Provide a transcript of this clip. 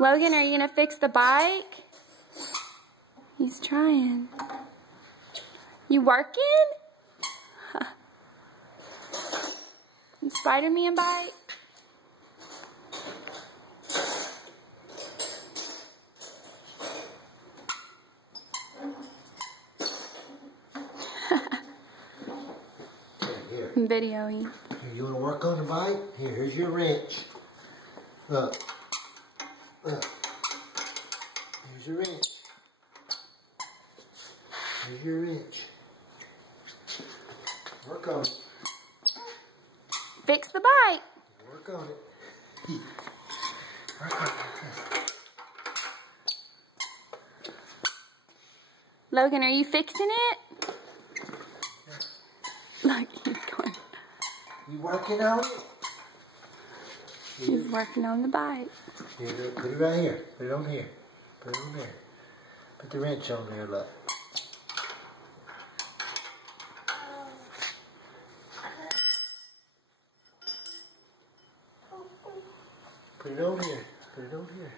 Logan, are you gonna fix the bike? He's trying. You working? Spider-Man bike? Here. I'm videoing. Here, you want to work on the bike? Here's your wrench. Look. Look. Here's your wrench. Here's your wrench. Work on it. Fix the bike. Work on it. Work on it. Logan, are you fixing it? Look, he's going. You working on it? He's working on the bike. Here, look, put it right here. Put it on here. Put it on there. Put the wrench on there, look. Put it on here. Put it on here.